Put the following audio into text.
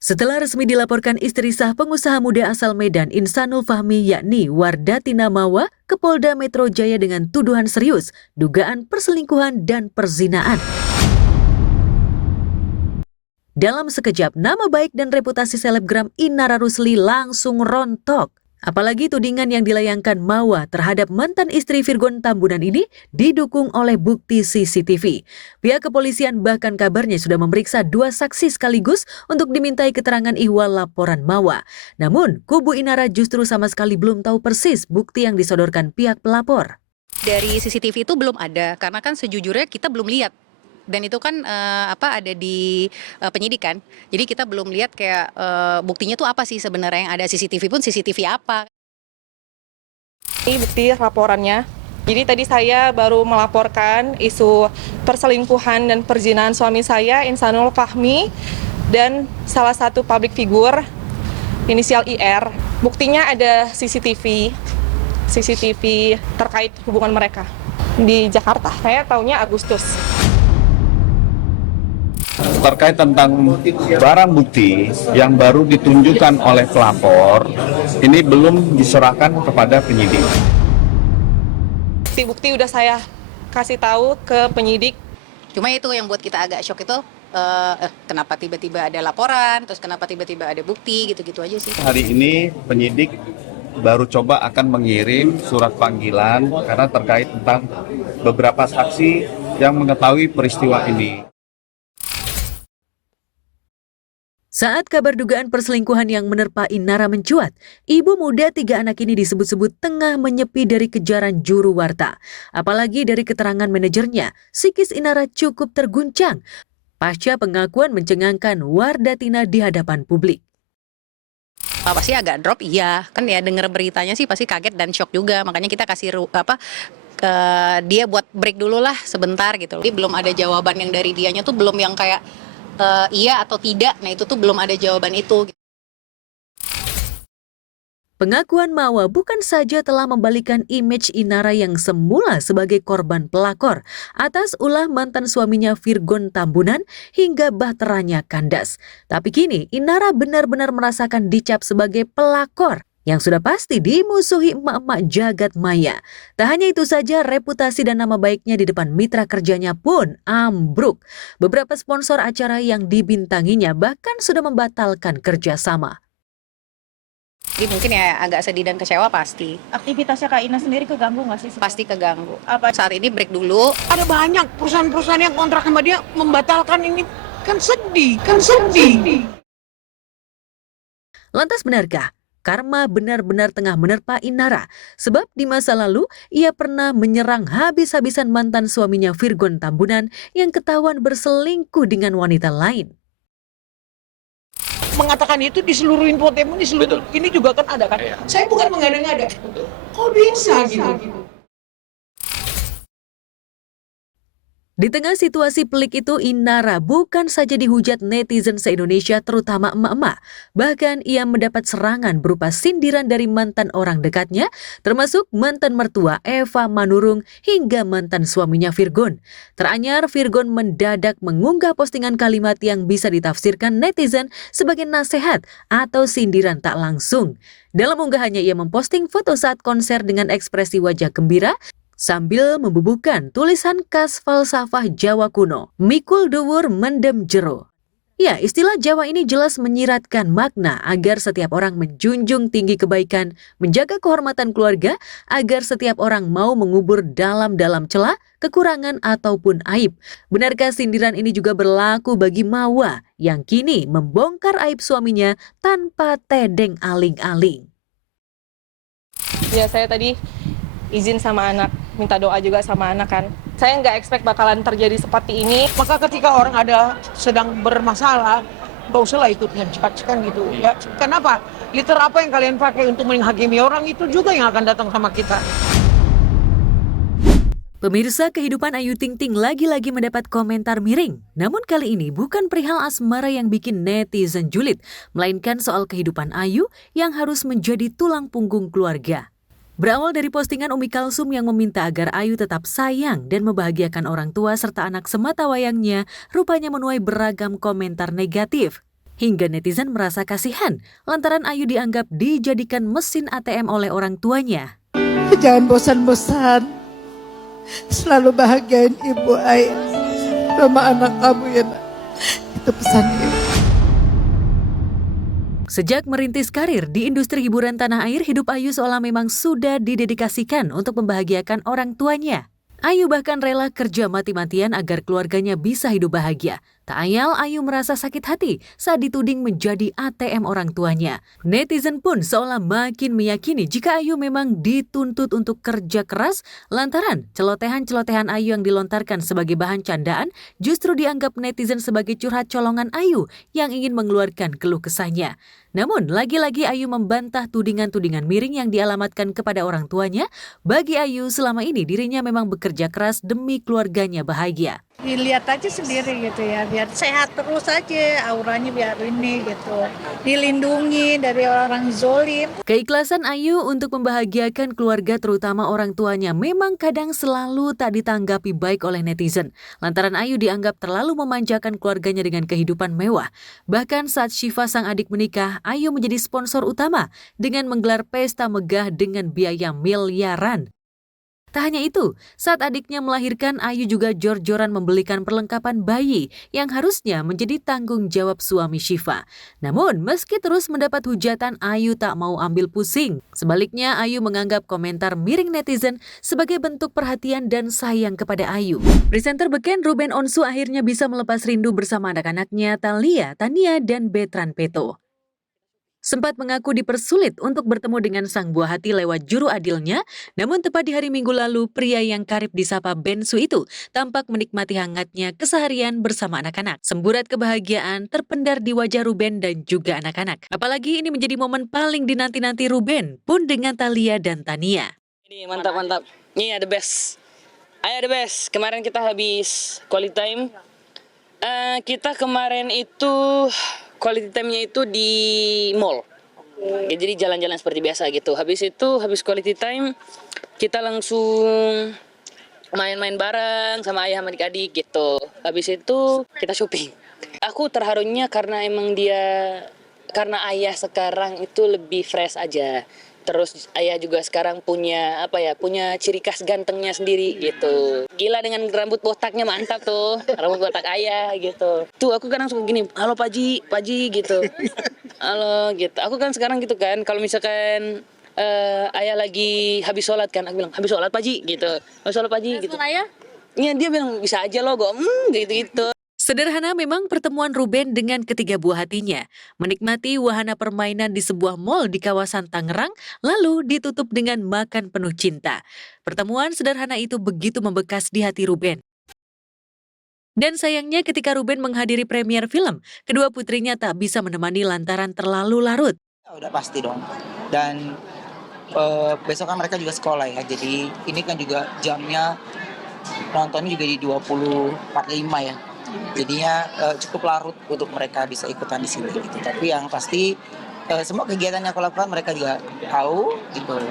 Setelah resmi dilaporkan istri sah pengusaha muda asal Medan Insanul Fahmi yakni Wardatina Mawa ke Polda Metro Jaya dengan tuduhan serius, dugaan perselingkuhan dan perzinaan. Dalam sekejap, nama baik dan reputasi selebgram Inara Rusli langsung rontok. Apalagi tudingan yang dilayangkan Mawa terhadap mantan istri Virgon Tambunan ini didukung oleh bukti CCTV. Pihak kepolisian bahkan kabarnya sudah memeriksa 2 saksi sekaligus untuk dimintai keterangan ihwal laporan Mawa. Namun, kubu Inara justru sama sekali belum tahu persis bukti yang disodorkan pihak pelapor. Dari CCTV itu belum ada, karena kan sejujurnya kita belum lihat. Dan itu kan ada di penyidikan. Jadi kita belum lihat kayak buktinya tuh apa sih sebenarnya, yang ada CCTV pun CCTV apa. Ini bukti laporannya. Jadi tadi saya baru melaporkan isu perselingkuhan dan perzinahan suami saya, Insanul Fahmi, dan salah satu public figure inisial IR. Buktinya ada CCTV terkait hubungan mereka di Jakarta. Saya taunya Agustus. Terkait tentang barang bukti yang baru ditunjukkan oleh pelapor, ini belum diserahkan kepada penyidik. Bukti udah saya kasih tahu ke penyidik. Cuma itu yang buat kita agak shock itu, kenapa tiba-tiba ada laporan, terus kenapa tiba-tiba ada bukti, gitu-gitu aja sih. Hari ini penyidik baru coba akan mengirim surat panggilan karena terkait tentang beberapa saksi yang mengetahui peristiwa ini. Saat kabar dugaan perselingkuhan yang menerpa Inara mencuat, ibu muda 3 anak ini disebut-sebut tengah menyepi dari kejaran juru warta. Apalagi dari keterangan manajernya, psikis Inara cukup terguncang pasca pengakuan mencengangkan Wardatina di hadapan publik. Pasti agak drop, iya. Kan ya denger beritanya sih pasti kaget dan shock juga. Makanya kita kasih dia buat break dulu lah sebentar gitu. Jadi belum ada jawaban yang dari dianya tuh belum yang kayak iya atau tidak. Nah itu tuh belum ada jawaban itu. Pengakuan Mawa bukan saja telah membalikan image Inara yang semula sebagai korban pelakor atas ulah mantan suaminya Virgon Tambunan hingga bahteranya kandas. Tapi kini Inara benar-benar merasakan dicap sebagai pelakor yang sudah pasti dimusuhi emak-emak jagat maya. Tak hanya itu saja, reputasi dan nama baiknya di depan mitra kerjanya pun ambruk. Beberapa sponsor acara yang dibintanginya bahkan sudah membatalkan kerjasama. Jadi mungkin ya agak sedih dan kecewa pasti. Aktivitasnya Kak Ina sendiri keganggu nggak sih? Pasti keganggu. Apa? Saat ini break dulu. Ada banyak perusahaan-perusahaan yang kontrak sama dia membatalkan ini. Kan sedih. Lantas benarkah karma benar-benar tengah menerpa Inara? Sebab di masa lalu ia pernah menyerang habis-habisan mantan suaminya Virgon Tambunan yang ketahuan berselingkuh dengan wanita lain. Mengatakan itu di seluruh infotainment, di seluruh ini juga kan ada kan. Saya bukan mengada-ngada. Kok bisa gitu? Di tengah situasi pelik itu, Inara bukan saja dihujat netizen se-Indonesia terutama emak-emak. Bahkan ia mendapat serangan berupa sindiran dari mantan orang dekatnya, termasuk mantan mertua Eva Manurung hingga mantan suaminya Virgon. Teranyar, Virgon mendadak mengunggah postingan kalimat yang bisa ditafsirkan netizen sebagai nasihat atau sindiran tak langsung. Dalam unggahannya ia memposting foto saat konser dengan ekspresi wajah gembira, sambil membubuhkan tulisan khas falsafah Jawa kuno, mikul dhuwur mendem jero. Ya, istilah Jawa ini jelas menyiratkan makna agar setiap orang menjunjung tinggi kebaikan, menjaga kehormatan keluarga, agar setiap orang mau mengubur dalam-dalam celah, kekurangan ataupun aib. Benarkah sindiran ini juga berlaku bagi Mawa yang kini membongkar aib suaminya tanpa tedeng aling-aling? Ya saya tadi izin sama anak, minta doa juga sama anak kan. Saya nggak expect bakalan terjadi seperti ini. Maka ketika orang ada sedang bermasalah, nggak usah lah ikut ngejudge kan gitu ya. Kenapa? Liter apa yang kalian pakai untuk menghakimi orang itu juga yang akan datang sama kita. Pemirsa, kehidupan Ayu Ting Ting lagi-lagi mendapat komentar miring. Namun kali ini bukan perihal asmara yang bikin netizen julid, melainkan soal kehidupan Ayu yang harus menjadi tulang punggung keluarga. Berawal dari postingan Umi Kalsum yang meminta agar Ayu tetap sayang dan membahagiakan orang tua serta anak sematawayangnya, rupanya menuai beragam komentar negatif. hingga netizen merasa kasihan lantaran Ayu dianggap dijadikan mesin ATM oleh orang tuanya. Jangan bosan-bosan, selalu bahagiain ibu Ai sama anak kamu ya nak. Itu pesannya. Sejak merintis karir di industri hiburan tanah air, hidup Ayu seolah memang sudah didedikasikan untuk membahagiakan orang tuanya. Ayu bahkan rela kerja mati-matian agar keluarganya bisa hidup bahagia. Tak ayal Ayu merasa sakit hati saat dituding menjadi ATM orang tuanya. Netizen pun seolah makin meyakini jika Ayu memang dituntut untuk kerja keras lantaran celotehan-celotehan Ayu yang dilontarkan sebagai bahan candaan justru dianggap netizen sebagai curhat colongan Ayu yang ingin mengeluarkan keluh kesahnya. Namun, lagi-lagi Ayu membantah tudingan-tudingan miring yang dialamatkan kepada orang tuanya. Bagi Ayu, selama ini dirinya memang bekerja keras demi keluarganya bahagia. Dilihat aja sendiri gitu ya, biar sehat terus aja, auranya biar ini gitu. Dilindungi dari orang zolim. Keikhlasan Ayu untuk membahagiakan keluarga terutama orang tuanya memang kadang selalu tak ditanggapi baik oleh netizen. Lantaran Ayu dianggap terlalu memanjakan keluarganya dengan kehidupan mewah. Bahkan saat Syifa sang adik menikah, Ayu menjadi sponsor utama dengan menggelar pesta megah dengan biaya miliaran. Tak hanya itu, saat adiknya melahirkan, Ayu juga jor-joran membelikan perlengkapan bayi yang harusnya menjadi tanggung jawab suami Syifa. Namun, meski terus mendapat hujatan, Ayu tak mau ambil pusing. Sebaliknya, Ayu menganggap komentar miring netizen sebagai bentuk perhatian dan sayang kepada Ayu. Presenter beken Ruben Onsu akhirnya bisa melepas rindu bersama anak-anaknya Thalia, Tania, dan Betran Peto. Sempat mengaku dipersulit untuk bertemu dengan sang buah hati lewat juru adilnya, namun tepat di hari Minggu lalu, pria yang karib disapa Bensu itu tampak menikmati hangatnya keseharian bersama anak-anak. Semburat kebahagiaan terpendar di wajah Ruben dan juga anak-anak. Apalagi ini menjadi momen paling dinanti-nanti Ruben pun dengan Thalia dan Tania. Ini mantap. Ini the best. The best. Kemarin kita habis quality time. Kita kemarin itu quality time-nya itu di mall. Ya, jadi jalan-jalan seperti biasa gitu. Habis quality time kita langsung main-main bareng sama ayah sama adik-adik gitu. Habis itu kita shopping. Aku terharunya karena karena ayah sekarang itu lebih fresh aja. Terus ayah juga sekarang punya punya ciri khas gantengnya sendiri gitu. Gila dengan rambut botaknya, mantap tuh. Rambut botak ayah gitu. Tuh aku kadang suka gini, halo Paji gitu. Halo gitu. Aku kan sekarang gitu kan, kalau misalkan ayah lagi habis sholat kan, aku bilang habis sholat Paji gitu. Habis sholat Paji gitu. Ayah? Iya, dia bilang bisa aja lo, gue gitu. Sederhana memang pertemuan Ruben dengan ketiga buah hatinya. Menikmati wahana permainan di sebuah mal di kawasan Tangerang, lalu ditutup dengan makan penuh cinta. Pertemuan sederhana itu begitu membekas di hati Ruben. Dan sayangnya ketika Ruben menghadiri premier film, kedua putrinya tak bisa menemani lantaran terlalu larut. Udah pasti dong. Dan besok kan mereka juga sekolah ya. Jadi ini kan juga jamnya nontonnya juga di 20.45 ya. Jadinya cukup larut untuk mereka bisa ikutan di sini gitu. Tapi yang pasti semua kegiatan yang aku lakukan mereka juga tahu gitu.